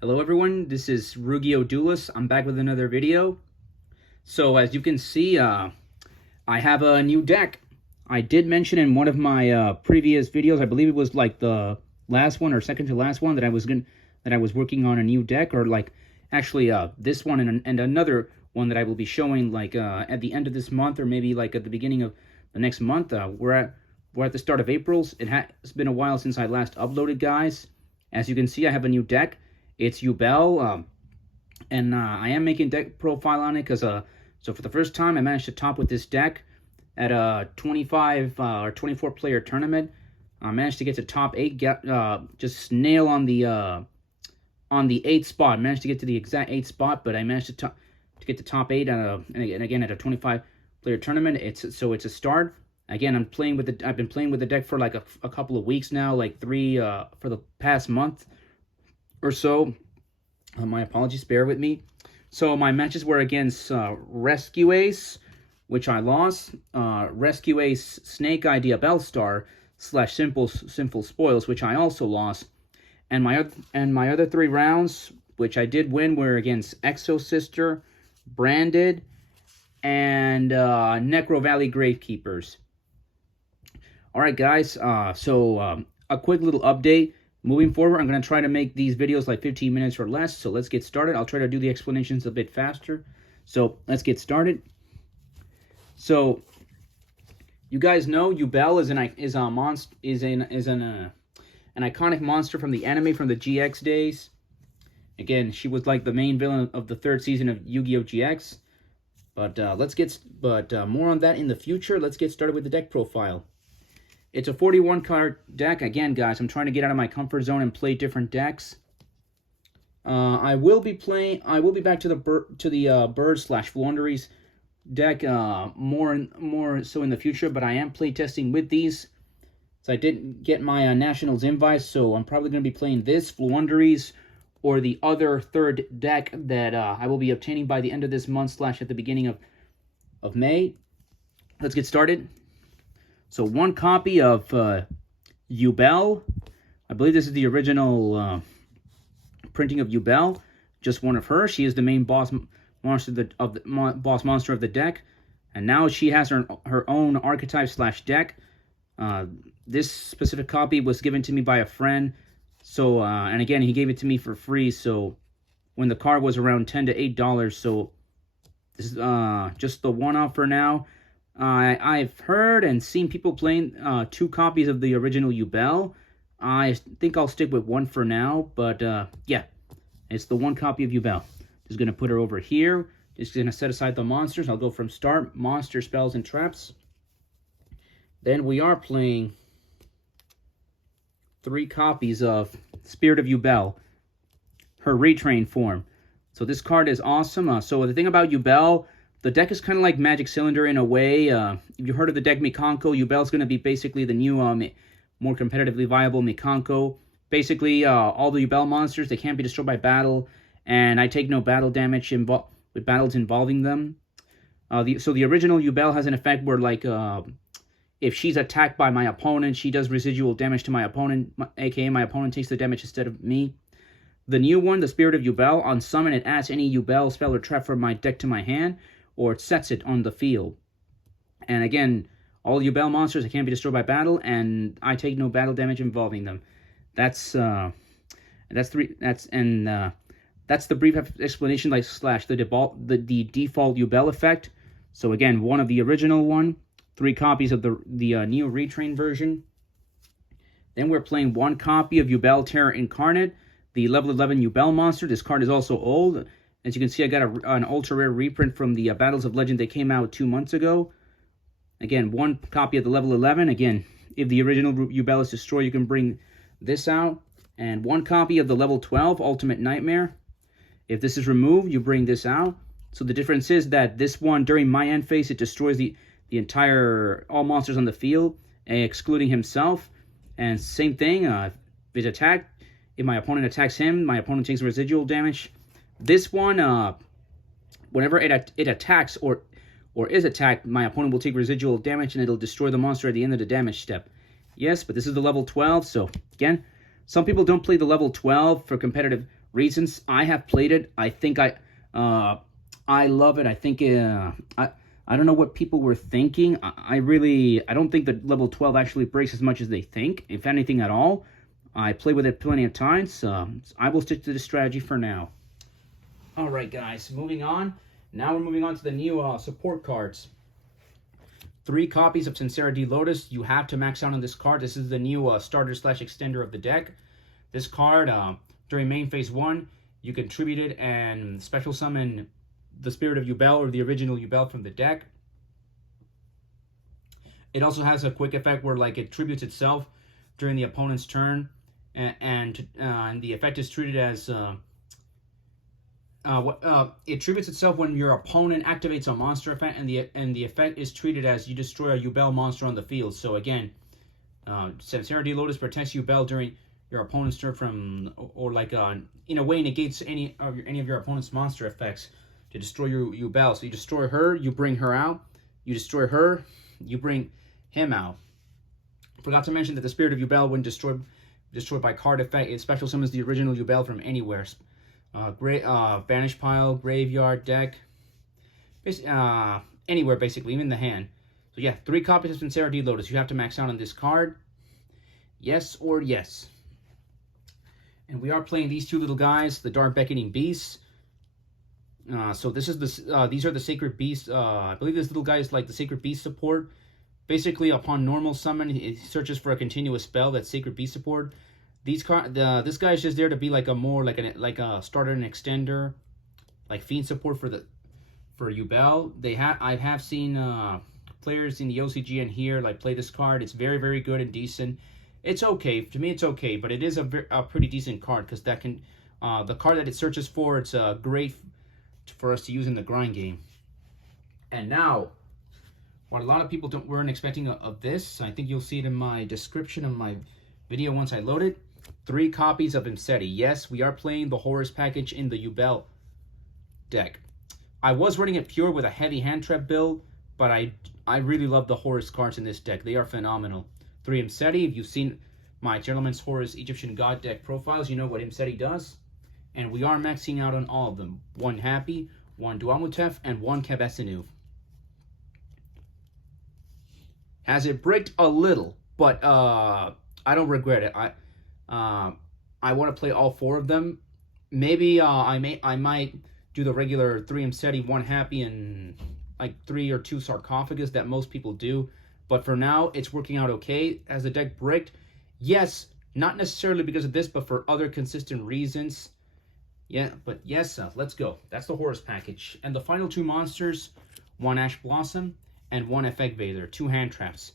Hello everyone, this is Rugio Duelis. I'm back with another video. So as you can see, I have a new deck. I did mention in one of my previous videos, I believe it was like the last one or second to last one, that I was working on a new deck, or like actually this one and another one that I will be showing like at the end of this month, or maybe like at the beginning of the next month. We're at the start of April. It has been a while since I last uploaded, guys. As you can see, I have a new deck. It's Yubel, and I am making deck profile on it because so for the first time I managed to top with this deck at a 25 or 24 player tournament. I managed to get to top 8, just nail on the 8th spot. I managed to get to the exact 8th spot, but I managed to get to top 8 and again at a 25 player tournament. It's a start. Again, I've been playing with the deck for like a couple of weeks now, like 3 for the past month or so. My apologies, bear with me. So my matches were against Rescue Ace, which I lost, Rescue Ace, Snake Idea Bellstar / Simple Spoils, which I also lost, and my other 3 rounds, which I did win, were against Exo Sister, Branded, and Necro Valley Gravekeepers. All right, guys. So a quick little update. Moving forward, I'm going to try to make these videos like 15 minutes or less, so let's get started. I'll try to do the explanations a bit faster. So let's get started. So you guys know Yubel is an iconic monster from the anime, from the GX days. Again, she was like the main villain of the 3rd season of Yu-Gi-Oh! GX. But more on that in the future. Let's get started with the deck profile. It's a 41 card deck. Again, guys, I'm trying to get out of my comfort zone and play different decks. I will be back to the Bird / Flunderies deck more so in the future, but I am play testing with these. So I didn't get my Nationals invite, so I'm probably going to be playing this Flunderies or the other 3rd deck that I will be obtaining by the end of this month / at the beginning of May. Let's get started. So 1 copy of Yubel. I believe this is the original printing of Yubel. Just one of her. She is the main boss monster boss monster of the deck, and now she has her own archetype / deck. This specific copy was given to me by a friend. So and again, he gave it to me for free. So when the card was around $10 to $8. So this is just the one-off for now. I've heard and seen people playing 2 copies of the original Yubel. I think I'll stick with 1 for now, but yeah, it's the 1 copy of Yubel. Just going to put her over here. Just going to set aside the monsters. I'll go from start, monster, spells, and traps. Then we are playing 3 copies of Spirit of Yubel, her retrain form. So this card is awesome. So the thing about Yubel, the deck is kind of like Magic Cylinder in a way. If you heard of the deck Mikanko, Yubel's going to be basically the new, more competitively viable Mikanko. Basically, all the Yubel monsters, they can't be destroyed by battle, and I take no battle damage with battles involving them. So the original Yubel has an effect where, like, if she's attacked by my opponent, she does residual damage to my opponent, aka my opponent takes the damage instead of me. The new one, the Spirit of Yubel, on summon it adds any Yubel spell or trap from my deck to my hand, or it sets it on the field. And again, all Yubel monsters, they can't be destroyed by battle, and I take no battle damage involving them. That's the brief explanation, like / the default Yubel effect. So again, 1 of the original one, 3 copies of the new retrain version. Then we're playing 1 copy of Yubel Terror Incarnate, the level 11 Yubel monster. This card is also old. As you can see, I got an ultra rare reprint from the Battles of Legend that came out 2 months ago. Again, 1 copy of the level 11. Again, if the original Yubel is destroyed, you can bring this out. And 1 copy of the level 12 Ultimate Nightmare. If this is removed, you bring this out. So the difference is that this one, during my end phase, it destroys the entire, all monsters on the field, excluding himself. And same thing, if it's attacked, if my opponent attacks him, my opponent takes residual damage. This one, whenever it attacks or is attacked, my opponent will take residual damage, and it'll destroy the monster at the end of the damage step. Yes, but this is the level 12, so again, some people don't play the level 12 for competitive reasons. I have played it. I think I love it. I think I don't know what people were thinking. I don't think that level 12 actually breaks as much as they think, if anything at all. I play with it plenty of times. So I will stick to this strategy for now. All right, guys, moving on. Now we're moving on to the new support cards. 3 copies of Sincerity Lotus. You have to max out on this card. This is the new starter/extender of the deck. This card, during main phase 1, you can tribute it and special summon the Spirit of Yubel or the original Yubel from the deck. It also has a quick effect where like it tributes itself during the opponent's turn, and the effect is treated as it tributes itself when your opponent activates a monster effect, and the effect is treated as you destroy a Yubel monster on the field. So again, Sincerity Lotus protects Yubel during your opponent's turn from, or like in a way negates any of your opponent's monster effects to destroy your Yubel. So you destroy her, you bring her out. You destroy her, you bring him out. Forgot to mention that the Spirit of Yubel, when destroyed by card effect, it special summons the original Yubel from anywhere. Banish pile, graveyard, deck, anywhere basically, even the hand. So yeah, 3 copies of Sincerity Lotus. You have to max out on this card. Yes or yes. And we are playing these 2 little guys, the Dark Beckoning Beasts. So this is these are the Sacred Beasts. I believe this little guy is like the Sacred Beast support. Basically, upon normal summon, he searches for a continuous spell that's Sacred Beast support. This guy is just there to be like a starter and extender, like Fiend support for Yubel. I have seen players in the OCG and here like play this card. It's very, very good and decent. It's okay to me. It's okay, but it is a pretty decent card because that can the card that it searches for. It's great for us to use in the grind game. And now, what a lot of people weren't expecting of this, I think you'll see it in my description of my video once I load it. 3 copies of Imseti. Yes, we are playing the Horus package in the Yubel deck. I was running it pure with a heavy hand trap build, but I really love the Horus cards in this deck. They are phenomenal. 3 Imseti. If you've seen my Gentleman's Horus Egyptian God deck profiles, you know what Imseti does. And we are maxing out on all of them. 1 Happy, 1 Duamutef, and 1 Kabesinu. Has it bricked a little, but I don't regret it. I want to play all 4 of them. Maybe I might do the regular 3 Imseti, 1 Happy, and like 3 or 2 Sarcophagus that most people do. But for now, it's working out okay. Has the deck bricked? Yes, not necessarily because of this, but for other consistent reasons. Yeah, but yes, let's go. That's the Horus package. And the final 2 monsters, 1 Ash Blossom and 1 Effect Veiler, 2 hand traps.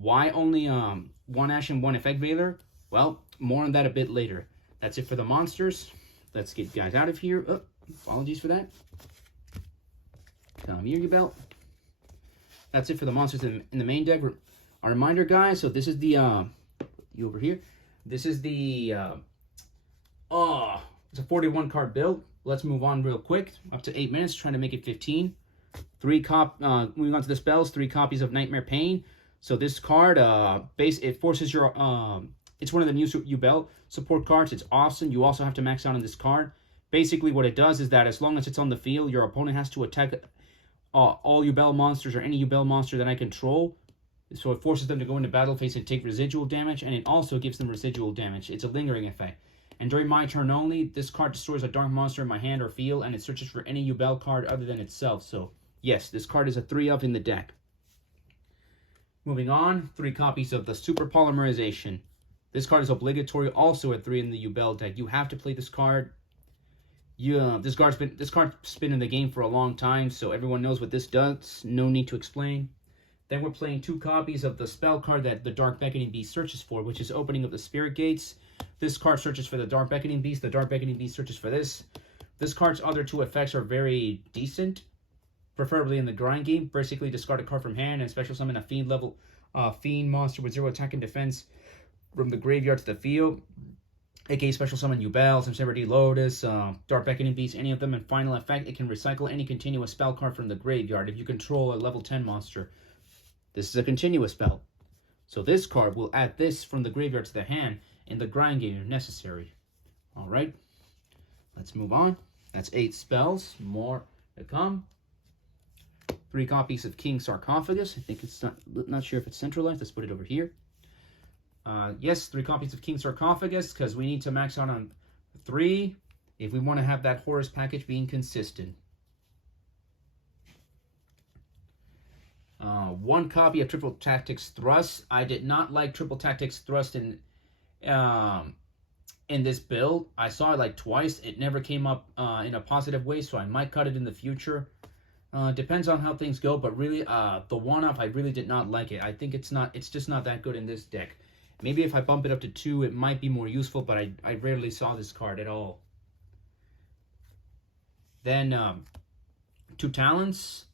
Why only 1 Ash and 1 Effect Veiler? Well, more on that a bit later. That's it for the monsters. Let's get you guys out of here. Oh, apologies for that. Come here, Yubel. That's it for the monsters in the main deck. A reminder, guys, so this is the, you over here. This is the, it's a 41 card build. Let's move on real quick. Up to 8 minutes, trying to make it 15. Moving on to the spells, 3 copies of Nightmare Pain. So this card, it forces your, it's one of the new Yubel support cards. It's awesome. You also have to max out on this card. Basically, what it does is that as long as it's on the field, your opponent has to attack all Yubel monsters or any Yubel monster that I control. So it forces them to go into battle phase and take residual damage, and it also gives them residual damage. It's a lingering effect. And during my turn only, this card destroys a dark monster in my hand or field, and it searches for any Yubel card other than itself. So, yes, this card is a 3-of in the deck. Moving on, 3 copies of the Super Polymerization. This card is obligatory, also at 3 in the Yubel deck. You have to play this card. This card's been in the game for a long time, so everyone knows what this does. No need to explain. Then we're playing 2 copies of the spell card that the Dark Beckoning Beast searches for, which is Opening of the Spirit Gates. This card searches for the Dark Beckoning Beast. The Dark Beckoning Beast searches for this. This card's other 2 effects are very decent, preferably in the grind game. Basically, discard a card from hand and special summon a Fiend monster with 0 attack and defense from the graveyard to the field. aka special summon Yubel, Sincerity Lotus, Dark Beckoning Beast, any of them. And final effect, it can recycle any continuous spell card from the graveyard if you control a level 10 monster. This is a continuous spell. So this card will add this from the graveyard to the hand in the grind game if necessary. Alright. let's move on. That's 8 spells. More to come. 3 copies of King Sarcophagus. I think it's not sure if it's centralized. Let's put it over here. Yes, 3 copies of King Sarcophagus, because we need to max out on 3 if we want to have that Horus package being consistent. 1 copy of Triple Tactics Thrust. I did not like Triple Tactics Thrust in this build. I saw it like twice. It never came up in a positive way, so I might cut it in the future. Depends on how things go, but really, the one-off, I really did not like it. I think it's just not that good in this deck. Maybe if I bump it up to 2, it might be more useful, but I rarely saw this card at all. Then, 2 Talents.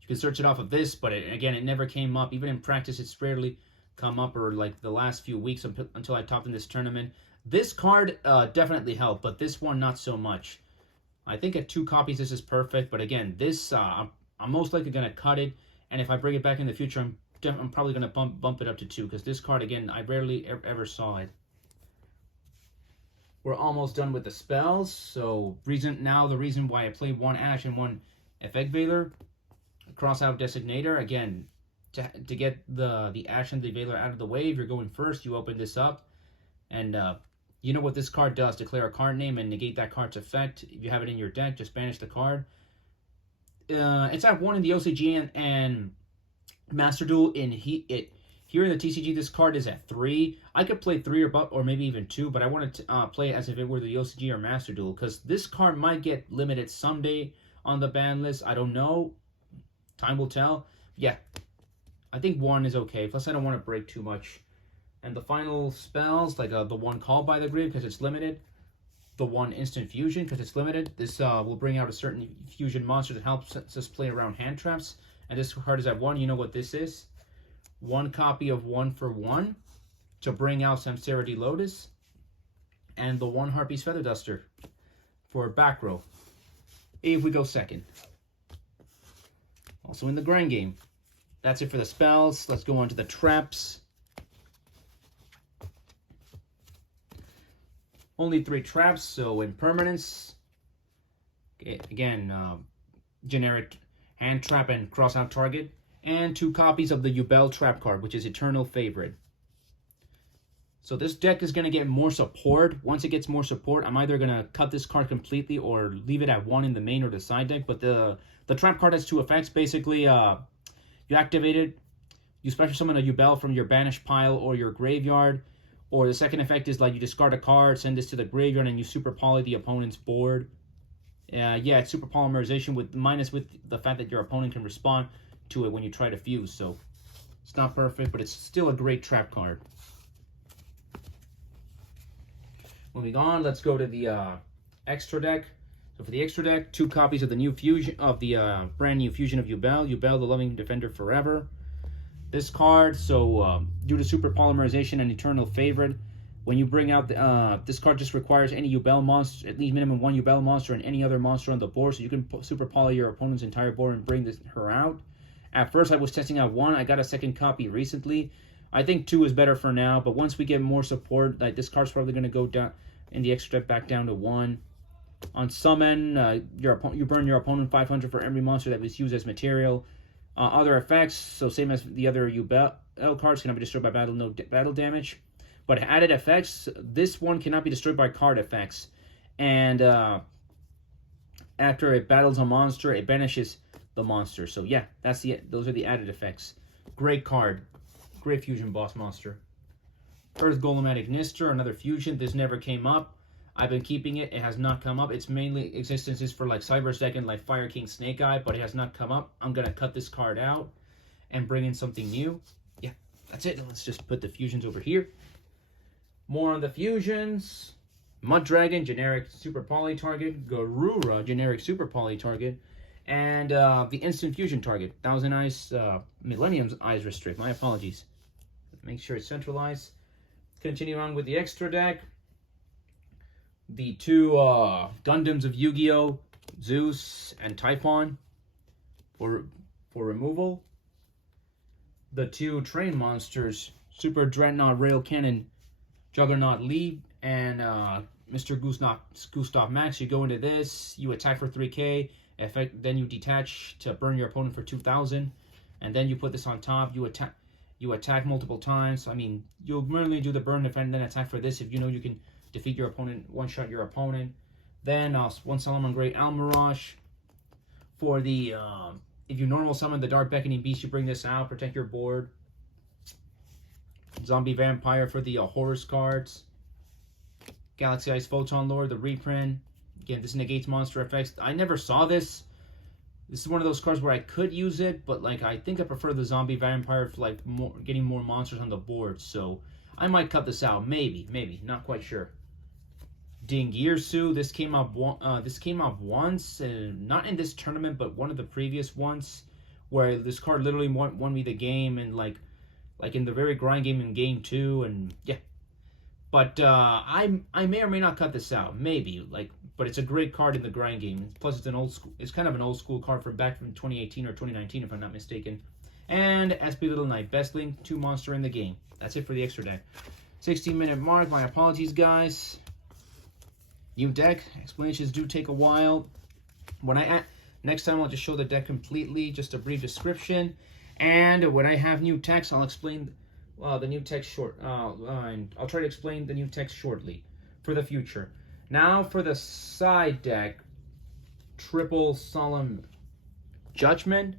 You can search it off of this, but again, it never came up. Even in practice, it's rarely come up, or like the last few weeks until I topped in this tournament. This card definitely helped, but this one not so much. I think at 2 copies this is perfect, but again, this I'm most likely going to cut it, and if I bring it back in the future, I'm probably going to bump it up to 2, because this card, again, I rarely ever saw it. We're almost done with the spells, so the reason why I play 1 Ash and 1 Effect Veiler. Cross out Designator, again, to get the Ash and the Veiler out of the way. If you're going first, you open this up, and you know what this card does. Declare a card name and negate that card's effect. If you have it in your deck, just banish the card. It's at 1 in the OCG and Master Duel. Here in the TCG, this card is at 3. I could play 3 or maybe even 2, but I wanted to play it as if it were the OCG or Master Duel, because this card might get limited someday on the ban list. I don't know. Time will tell. Yeah, I think 1 is okay. Plus, I don't want to break too much. And the final spells, like the 1 Called by the Grave, because it's limited. The 1 Instant Fusion, because it's limited. This will bring out a certain fusion monster that helps us play around hand traps. And this card is at 1. You know what this is? 1 copy of 1 for 1 to bring out Samsara Lotus. And the 1 Harpy's Feather Duster for back row. If we go second. Also in the grind game. That's it for the spells. Let's go on to the traps. Only 3 traps, so impermanence. Okay, again, generic hand trap and cross out target. And 2 copies of the Yubel trap card, which is Eternal Favorite. So this deck is going to get more support. Once it gets more support, I'm either going to cut this card completely or leave it at 1 in the main or the side deck. But the trap card has 2 effects. Basically, you activate it, you special summon a Yubel from your banished pile or your graveyard. Or the second effect is like you discard a card, send this to the graveyard, and you super poly the opponent's board. Yeah, it's super polymerization with the fact that your opponent can respond to it when you try to fuse. So it's not perfect, but it's still a great trap card. Moving on, let's go to the extra deck. So for the extra deck, 2 copies of the new fusion of the brand new fusion of Yubel, the Loving Defender Forever. This card, so due to super polymerization and Eternal Favorite, when you bring out this card, just requires any Yubel monster, at least minimum 1 Yubel monster and any other monster on the board, so you can super poly your opponent's entire board and bring her out. At first, I was testing out 1. I got a second copy recently. I think 2 is better for now, but once we get more support, like this card's probably going to go down in the extra deck back down to 1. On summon, you burn your opponent 500 for every monster that was used as material. Other effects, so same as the other Yubel cards, cannot be destroyed by battle, no battle damage. But added effects, this one cannot be destroyed by card effects. And after it battles a monster, it banishes the monster. So yeah, those are the added effects. Great card. Great fusion boss monster. Earth Golem Ignister, another fusion. This never came up. I've been keeping it. It has not come up. Its mainly existence is for like Cyber Second, like Fire King Snake Eye, but it has not come up. I'm going to cut this card out and bring in something new. Yeah, that's it. Let's just put the fusions over here. More on the fusions. Mud Dragon, generic super poly target. Garura, generic super poly target. And the instant fusion target. Thousand Eyes, Millennium's Eyes Restrict. My apologies. Make sure it's centralized. Continue on with the extra deck. The 2 Gundams of Yu-Gi-Oh! Zeus and Typhon for removal. The 2 train monsters, Super Dreadnought Rail Cannon, Juggernaut Lee, and Mr. Gustav Max. You go into this, you attack for 3k, then you detach to burn your opponent for 2,000, and then you put this on top. You attack multiple times. I mean, you'll mainly do the burn, defend, then attack for this if you know you can defeat your opponent, one-shot your opponent. Then one Solomon Great Almirage. For the, if you normal summon the Dark Beckoning Beast, you bring this out, protect your board. Zombie Vampire for the Horus cards. Galaxy Ice Photon Lord, the reprint. Again, this negates monster effects. I never saw this. This is one of those cards where I could use it, but like I think I prefer the Zombie Vampire for like getting more monsters on the board. So I might cut this out. Maybe, not quite sure. Dingirsu, this came up once, not in this tournament, but one of the previous ones, where this card literally won me the game, and like in the very grind game in game 2, and yeah. But I may or may not cut this out, maybe, but it's a great card in the grind game. Plus, it's kind of an old school card from back from 2018 or 2019, if I'm not mistaken. And SP Little Knight, best link 2 monster in the game. That's it for the extra deck. 16-minute mark. My apologies, guys. New deck explanations do take a while. Next time I'll just show the deck completely, just a brief description, and when I have new text, I'll explain the new text and I'll try to explain the new text shortly for the future. Now for the side deck, Triple Solemn Judgment.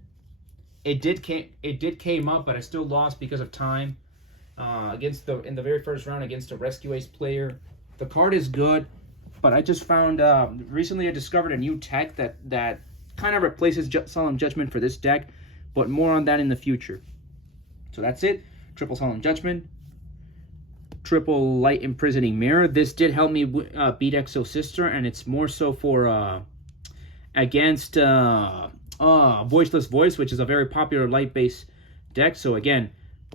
It did came up, but I still lost because of time in the very first round against a Rescue Ace player. The card is good. But I just found, recently I discovered a new tech that kind of replaces Solemn Judgment for this deck, but more on that in the future. So that's it. Triple Solemn Judgment. Triple Light Imprisoning Mirror. This did help me beat Exo Sister, and it's more so for, against Voiceless Voice, which is a very popular light-based deck. So again,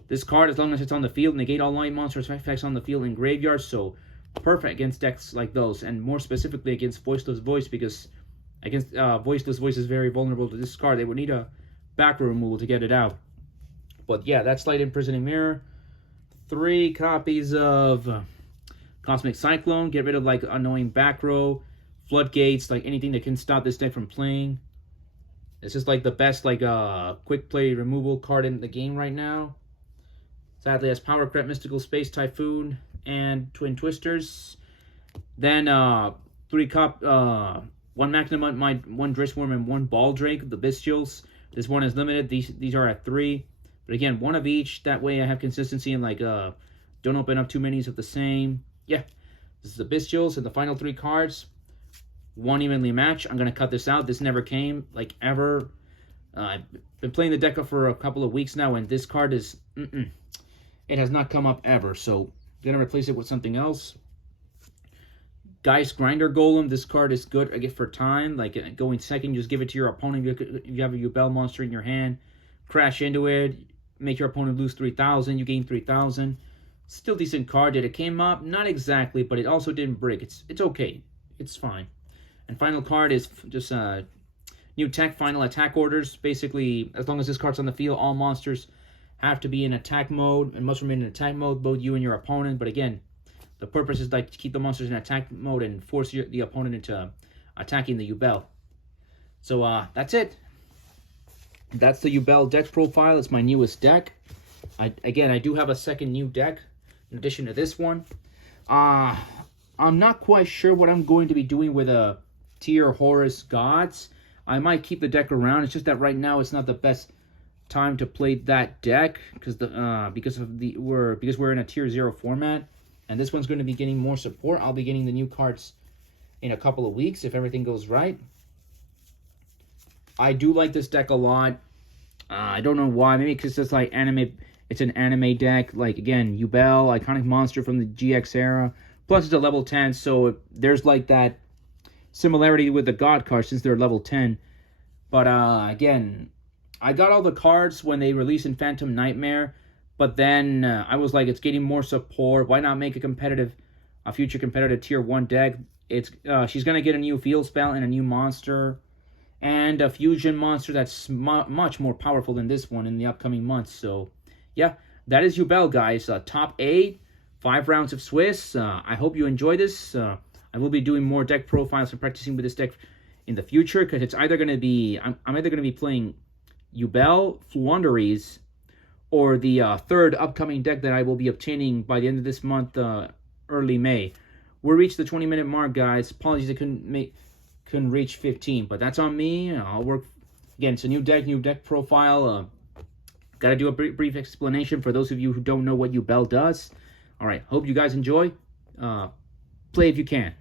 this card, as long as it's on the field, negate all light monsters effects on the field in graveyard, so perfect against decks like those, and more specifically against Voiceless Voice, because against Voiceless Voice is very vulnerable to this card. They would need a back row removal to get it out. But yeah, that's Light Imprisoning Mirror. 3 copies of Cosmic Cyclone. Get rid of like annoying back row, floodgates, like anything that can stop this deck from playing. It's just like the best like quick play removal card in the game right now. Sadly, has Power Creep, Mystical Space Typhoon, and Twin Twisters. Then 1 Machinamite, 1 Drissworm, and 1 Baldrake, the Bestials. This one is limited. These are at 3. But again, 1 of each. That way I have consistency and like don't open up too many of the same. Yeah. This is the Bestials, and the final 3 cards. 1 evenly matched. I'm going to cut this out. This never came, like, ever. I've been playing the deck up for a couple of weeks now, and this card is... It has not come up ever, so I'm going to replace it with something else. Geist Grinder Golem. This card is good, I guess, for time. Like, going second, just give it to your opponent. If you have a Yubel monster in your hand, crash into it, make your opponent lose 3,000. You gain 3,000. Still decent card. Did it came up? Not exactly, but it also didn't break. It's okay. It's fine. And final card is just new tech, final attack orders. Basically, as long as this card's on the field, all monsters have to be in attack mode and must remain in attack mode, both you and your opponent. But again, the purpose is like to keep the monsters in attack mode and force the opponent into attacking the Yubel. So that's it. That's the Yubel deck profile. It's my newest deck. I do have a second new deck in addition to this one. I'm not quite sure what I'm going to be doing with a tier Horus Gods. I might keep the deck around. It's just that right now it's not the best time to play that deck because we're in a tier 0 format, and this one's going to be getting more support. I'll be getting the new cards in a couple of weeks if everything goes right. I do like this deck a lot. I don't know why. Maybe because it's like anime. It's an anime deck. Like again, Yubel, iconic monster from the GX era. Plus it's a level 10, so there's like that similarity with the God cards since they're level 10. But again, I got all the cards when they released in Phantom Nightmare, but then I was like, it's getting more support. Why not make a future competitive tier 1 deck? She's gonna get a new field spell and a new monster, and a fusion monster that's much more powerful than this one in the upcoming months. So yeah, that is Yubel, guys. Top 8, 5 rounds of Swiss. I hope you enjoy this. I will be doing more deck profiles and practicing with this deck in the future, because it's either going to be, I'm either going to be playing Yubel, Floowandereeze, or the third upcoming deck that I will be obtaining by the end of this month, early May. We'll reach the 20-minute mark, guys. Apologies I couldn't reach 15, but that's on me. I'll work. Again, it's a new deck profile. Got to do a brief explanation for those of you who don't know what Yubel does. All right, hope you guys enjoy. Play if you can.